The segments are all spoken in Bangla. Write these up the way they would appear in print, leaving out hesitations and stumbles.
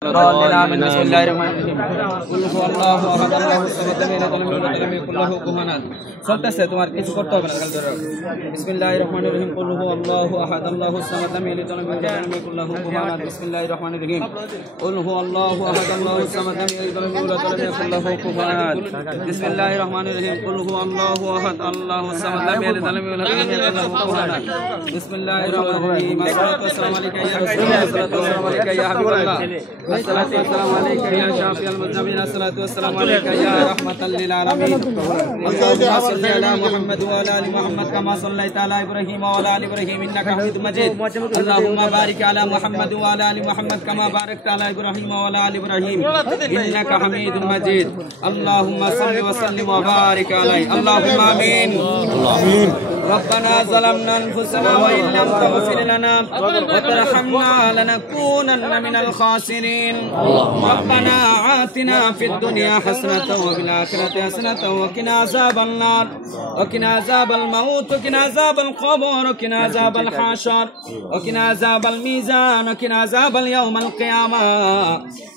بسم الله الرحمن الرحيم قل هو الله احد الله الصمد لم يلد ولم يكن له كفوا احد চলতেছে তোমার কিছু করতে হবে না কাল ধরো বিসমিল্লাহির রহমানির রহিম কুল হু আল্লাহু আহাদ আল্লাহুস সামাদ লাম ইয়ালিদ ওয়ালাম ইউলাদ ওয়ালাম ইয়াকুল লাহু কুফুওয়ান আহাদ বিসমিল্লাহির রহমানির রহিম কুল হু আল্লাহু আহাদ আল্লাহুস সামাদ লাম ইয়ালিদ ওয়ালাম ইউলাদ ওয়ালাম ইয়াকুল লাহু কুফুওয়ান আহাদ বিসমিল্লাহির রহমানির রহিম কুল হু আল্লাহু আহাদ আল্লাহুস সামাদ লাম ইয়ালিদ ওয়ালাম ইউলাদ ওয়ালাম ইয়াকুল লাহু কুফুওয়ান আহাদ বিসমিল্লাহির রহমানির রহিম আসসালাতু ওয়াসসালামু আলাইকা ইয়া রাসূলুল্লাহ আসসালাতু ওয়াসসালামু আলাইকা ইয়া হাবিবাল্লাহ আসসালাতু ওয়াসসালামু আলাইকা ইয়া শাফিয়াল মুযনিবিন আসসালাতু ওয়াসসালামু আলাইকা ইয়া রাহমাতাল লিল আলামিন আল্লাহুম্মা সাল্লি আলা محمد وعلى ال محمد كما صليت على ابراهيم وعلى ال ابراهيم انك حميد مجيد اللهم بارك على محمد وعلى ال محمد كما باركت على ابراهيم وعلى ال ابراهيم انك حميد مجيد اللهم صل وسلم وبارك عليه اللهم امين اللهم ربنا ظلمنا انفسنا وان لم تغفر لنا وترحمنا لنكونن من الخاسرين ربنا آتنا في الدنيا حسنة وفي الآخرة حسنة وقنا عذاب النار وقنا عذاب الموت وقنا عذاب القبر وقنا عذاب الحشر وقنا عذاب الميزان وقنا عذاب اليوم القيامة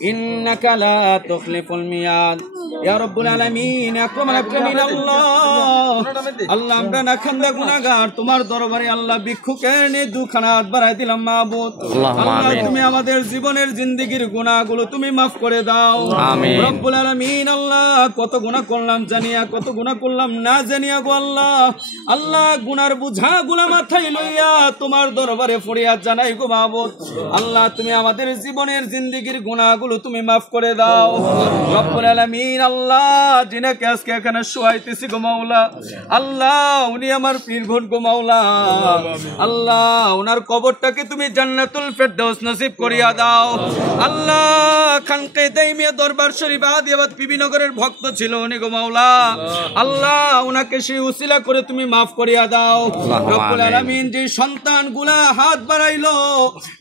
إنك لا تخلف الميعاد يا رب العالمين أكرم الأكرمين الله الله আমরা না খান্দা গুনাহগার তোমার দরবারে আল্লাহ ভিক্ষুকের নিয়ে দুখানা হাত বাড়াই দিলাম মাবুদ আল্লাহ তুমি আমাদের জীবনের জিন্দেগীর গুনাহগুলো তুমি maaf করে দাও আমিন রব্বুল আলামিন আল্লাহ কত গুনাহ করলাম জানিয়া কত গুনাহ করলাম না জানিয়া গো আল্লাহ আল্লাহ গুনার বোঝাগুলো মাথায় লইয়া তোমার দরবারে ফরিয়াদ জানাই গো মাবুদ আল্লাহ তুমি আমাদের জীবনের জিন্দেগীর গুনাহগুলো তুমি maaf করে দাও রব্বুল আলামিন আল্লাহ যিনাকে আজকে এখানে শুয়াইতেছি গো মাওলা আল্লাহ উনি আমার পীর বোন গো মাওলা আল্লাহ ওনার কবরটাকে তুমি জান্নাতুল ফেরদৌস নসিব করিয়া দাও আল্লাহ খানকে দাইমিয়া দরবার শরীফ আদিয়াবাদ পিবি নগরের ভক্ত ছিল উনি গো মাওলা আল্লাহ ওনাকে সেই উসিলা করে তুমি maaf করিয়া দাও রব্বুল আলামিন যে সন্তানগুলা হাত বাড়াইলো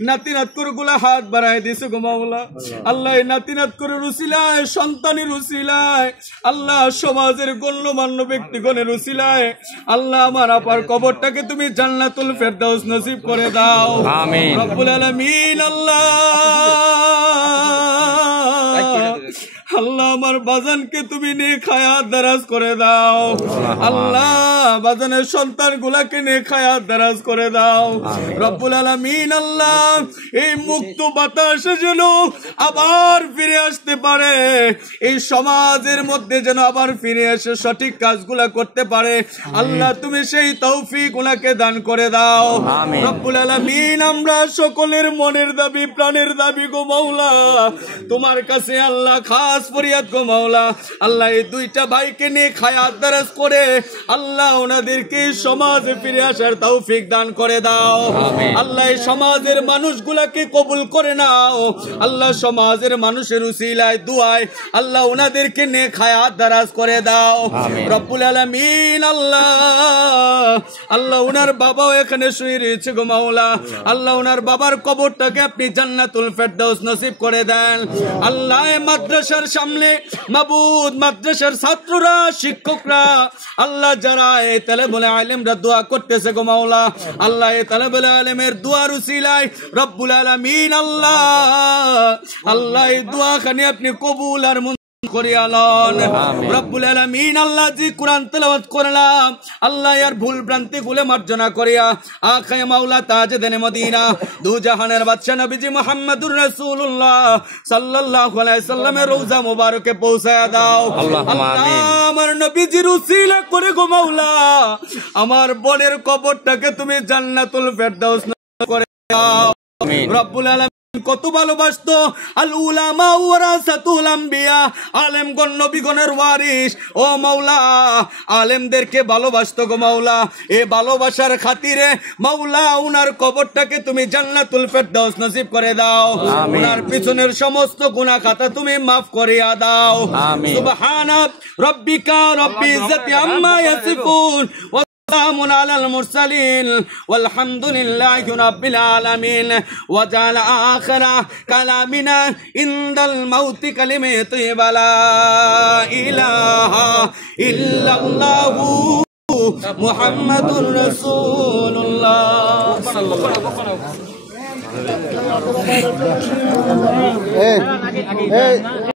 নাতিনাত গুলা হাত বাড়াই দিছে গো মাওলা আল্লাহ এই নাতিনাত করে উসিলায় সন্তানের উসিলায় আল্লাহ সমাজের গণ্যমান্য ব্যক্তিগণের উসিলায় আল্লাহ আমার আপার কবরটাকে তুমি জান্নাতুল ফেরদৌস নসিব করে দাও আমিন রব্বুল আলামিন আল্লাহ আল্লাহ আমার বাজানকে তুমি নেক হায়াত দারাজ করে দাও আল্লাহ বাজানের সন্তানগুলোকে নেক হায়াত দারাজ করে দাও রব্বুল আলামিন আল্লাহ এই মুক্ত বাতাসে যেন আবার ফিরে আসতে পারে এই সমাজের মধ্যে যেন আবার ফিরে এসে সঠিক কাজগুলো করতে পারে আল্লাহ তুমি সেই তৌফিক ওনাকে দান করে দাও রব্বুল আলামিন আমরা সকলের মনের দাবি প্রাণের দাবি গো মাওলা তোমার কাছে আল্লাহ খাস ফরিয়াদ গো মাওলা আল্লাহ এই দুইটা ভাইকে নিয়ে হায়াত দারাজ করে আল্লাহ ওনাদেরকে সমাজে ফিরে আসার তৌফিক দান করে দাও আল্লাহ এই সমাজের মানুষগুলাকে কবুল করে নাও আল্লাহ সমাজের মানুষের উসিলায় দুআয় আল্লাহ ওনাদেরকে নিয়ে হায়াত দারাজ করে দাও রব্বুল আলামিন আল্লাহ আল্লাহ ওনার বাবাও এখানে শুয়ে রয়েছে গো মাওলা আল্লাহ ওনার বাবার কবরটাকে আপনি জান্নাতুল ফেরদৌস নসিব করে দেন আল্লাহ মাদ্রাসার সামনে মাবুদ মাদ্রাসার ছাত্ররা শিক্ষকরা আল্লাহ যারা এই তালেবুল ইলমরা দোয়া করতেছে গো মাওলা আল্লাহ এই তালেবুল ইলমের দোয়ার উসিলায় রব্বুল আলামিন আল্লাহ আল্লাহ এই দোয়া খানি আপনি কবুল আর করিয়ালন রব্বুল আলামিন আল্লাহ জি কুরআন তেলাওয়াত করলাম আল্লাহ ইয়ার ভুল ভ্রান্তি গুলো মার্জনা করিয়া আখায়ে মাওলা তাজেদানে মদিনা দু জাহানের বাদশা নবীজি মুহাম্মদুর রাসূলুল্লাহ সাল্লাল্লাহু আলাইহি সাল্লামের রওজা মুবারকে পৌঁছায়া দাও আল্লাহুম্মা আমিন আমার নবীজির উসিলা করে গো মাওলা আমার বোনের কবরটাকে তুমি জান্নাতুল ফেরদৌস করে দাও আমিন রব্বুল আলামিন কত ভালোবাসতো আল উলামা ওয়ারাসাতুল আম্বিয়া আলেমগণ নবীগণের ওয়ারিস ও মাওলা আলেমদেরকে ভালোবাসতো গো মাওলা এই ভালোবাসার খাতিরে মাওলা উনার কবরটাকে তুমি জান্নাতুল ফেরদৌস নসিব করে দাও উনার পিছনের সমস্ত গুনাহ খাতা তুমি maaf করিয়া দাও সুবহানা রাব্বিকা রাব্বিল ইজ্জাতি আম্মা ইয়াসিফুন سلام على المرسلين والحمد لله رب العالمين وجعل آخر كلامنا عند الموت كلمة طيبة لا إله إلا الله محمد رسول الله صلى الله عليه وسلم এই